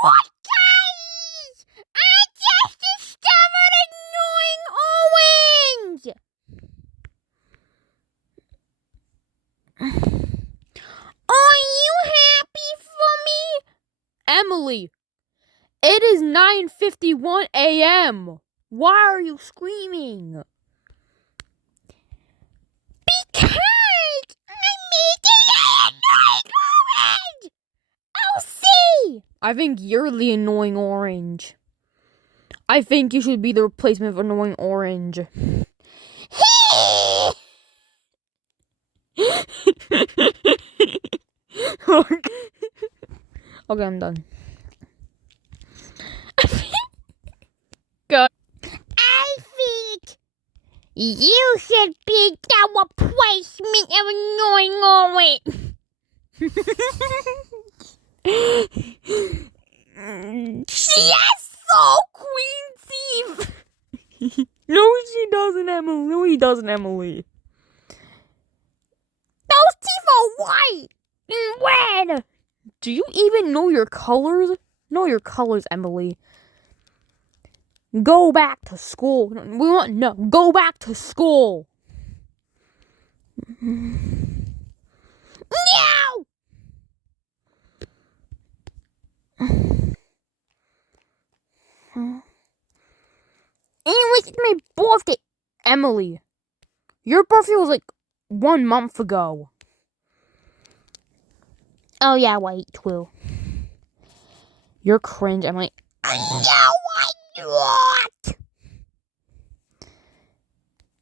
What, guys? I just discovered annoying orange. Are you happy for me? Emily, it is 9:51 a.m. Why are you screaming? Because I made an annoying orange. Oh, see. I think you're the annoying orange. I think you should be the replacement of annoying orange. Okay, I'm done. I think you should be the replacement of annoying orange. She is so Queen Thief. No, she doesn't, Emily. No, he doesn't, Emily. Those teeth are white and red. Do you even know your colors? Know your colors, Emily. Go back to school. Go back to school. No. Anyways, it's my birthday. Emily, your birthday was like 1 month ago. Oh yeah, wait, true. You're cringe, Emily. No, I'm not.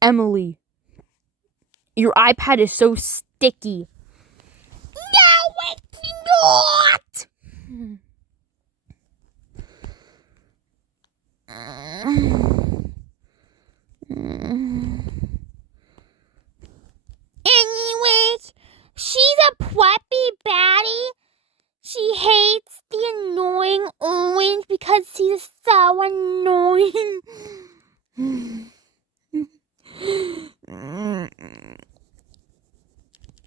Emily, your iPad is so sticky. No, it's not. Anyways, she's a preppy baddie. She hates the annoying orange because he's so annoying.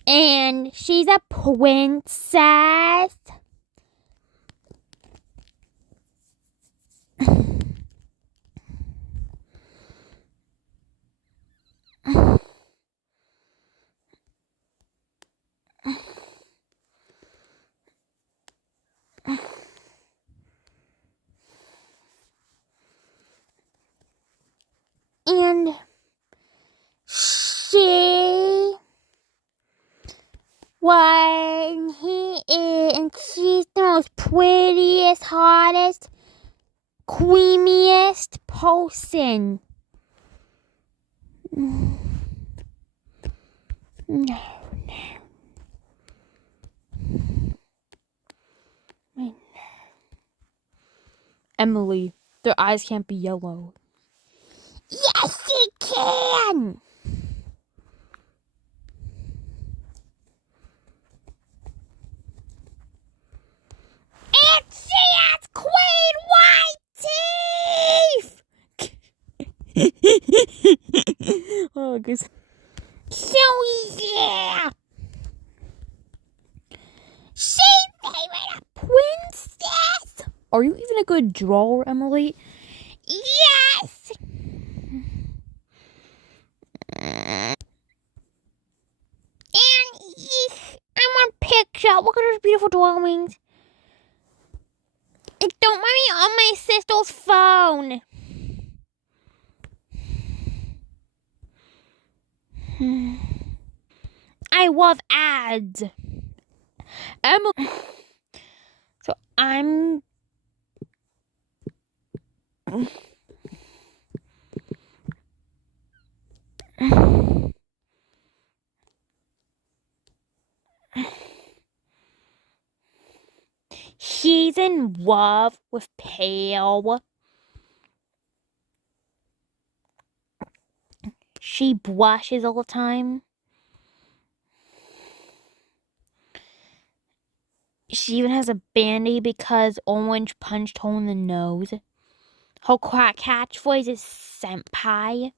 And she's a princess. And she's the most prettiest, hottest, creamiest person. No. Emily, their eyes can't be yellow. Yes, it can. And she has queen white teeth. Oh, guess. So yeah. She's favorite princess. Are you even a good drawer, Emily? Yes. And I want a picture. Look at those beautiful drawings. Don't mind me on my sister's phone. I love ads. Emily. So I'm. She's in love with Pale. She blushes all the time. She even has a band-aid because Orange punched her in the nose. Her catchphrase is senpai.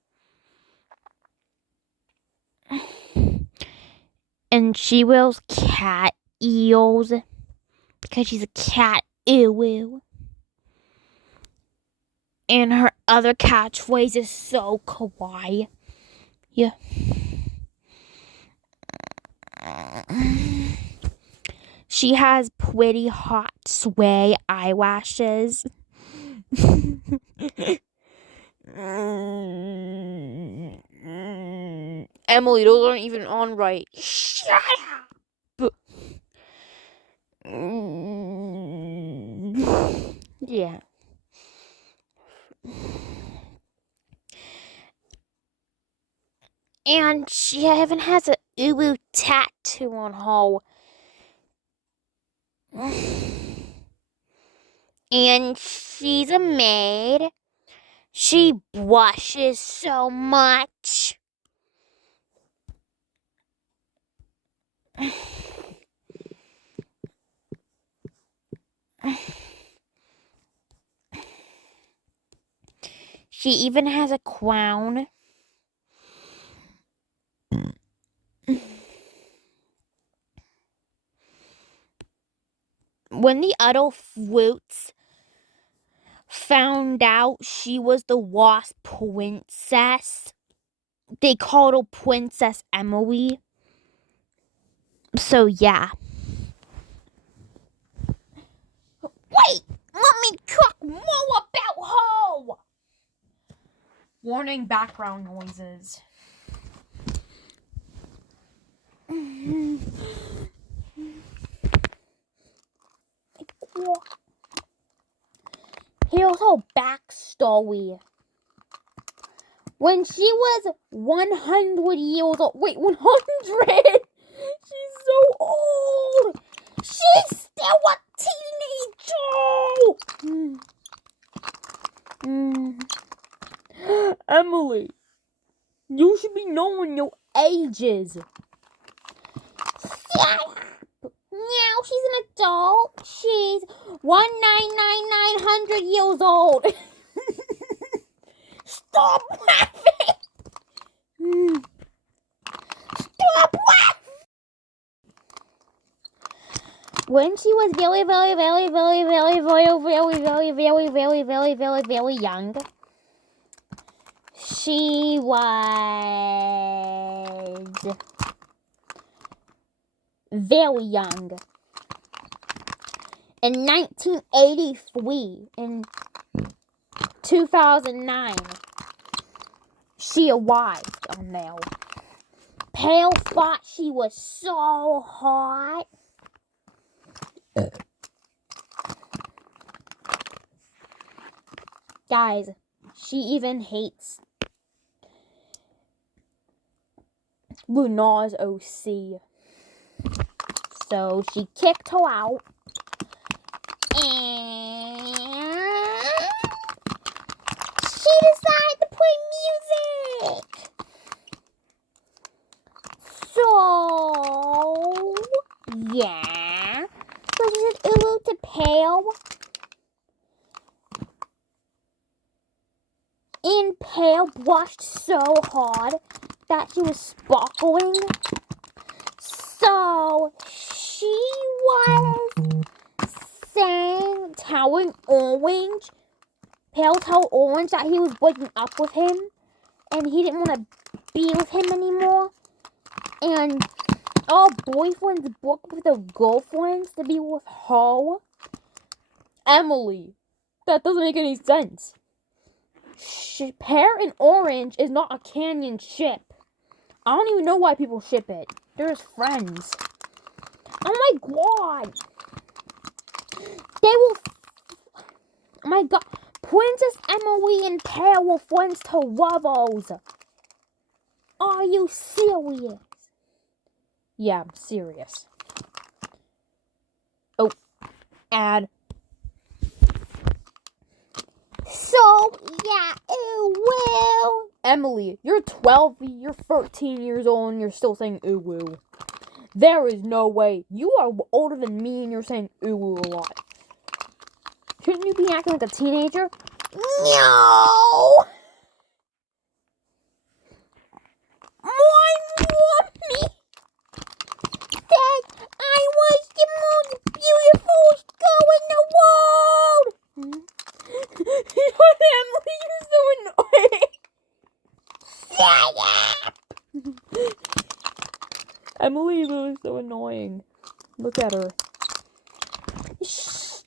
And she wears cat ears because she's a cat Ew. And her other catchphrase is so kawaii. Yeah. She has pretty hot sway eyelashes. Emily, those aren't even on right. Shut up! Yeah. And she even has a uwu tattoo on her. And she's a maid. She blushes so much. She even has a crown. When the other fruits found out she was the lost princess, they called her Princess Emily. So, yeah. Wait! Let me talk more about her! Warning background noises. Here's her backstory. When she was 100 years old. Wait, 100? She's so old. She's still a teenager. Emily, you should be knowing your ages. Shut up. Now she's an adult. She's 1,999,100 years old. Stop laughing. Stop laughing. When she was very young, she was very young. In 1983, in 2009, she arrived on there. Pale thought she was so hot. Guys, she even hates Lunar's OC. So she kicked her out. And she decided to play music. So, yeah. So she said uwu to Pale. And Pale blushed so hard that she was sparkling. So, she was saying, telling Orange, Pale told Orange that he was breaking up with him. And he didn't want to be with him anymore. And all boyfriends book with their girlfriends to be with her. Emily, that doesn't make any sense. Pear and Orange is not a canyon ship. I don't even know why people ship it. They're just friends. Oh my god. They will... Oh my god. Princess Emily and Pear were friends to lovers. Are you serious? Yeah, I'm serious. Oh, ad. So, yeah, it will. Emily, you're 12, you're 13 years old, and you're still saying uwu. There is no way. You are older than me, and you're saying uwu a lot. Shouldn't you be acting like a teenager? No! My mommy said I was the most beautiful girl in the Emily is so annoying. Look at her. Shh.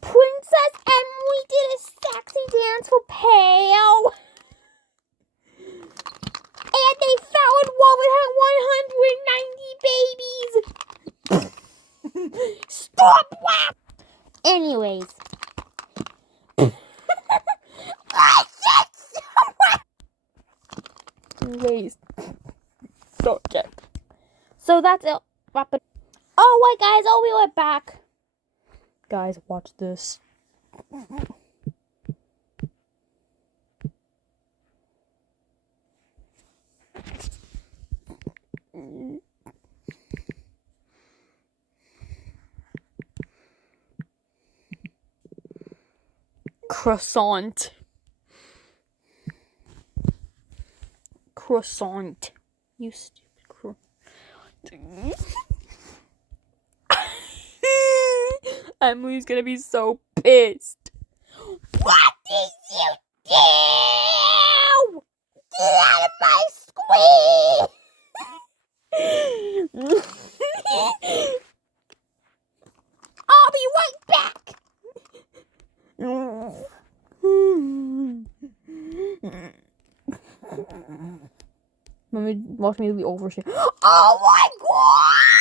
Princess Emily did a sexy dance for Pale. And they fell in love with her 190 babies. Stop laughing. Anyways. Wait. Stop it. So that's it. Wrap it. Oh wait, guys! I'll be right back. Guys, watch this. Croissant. Croissant. You stupid Emily's gonna be so pissed. What did you do? Get out of my screen! I'll be right back. Mommy, watch me be over shit. Oh my god!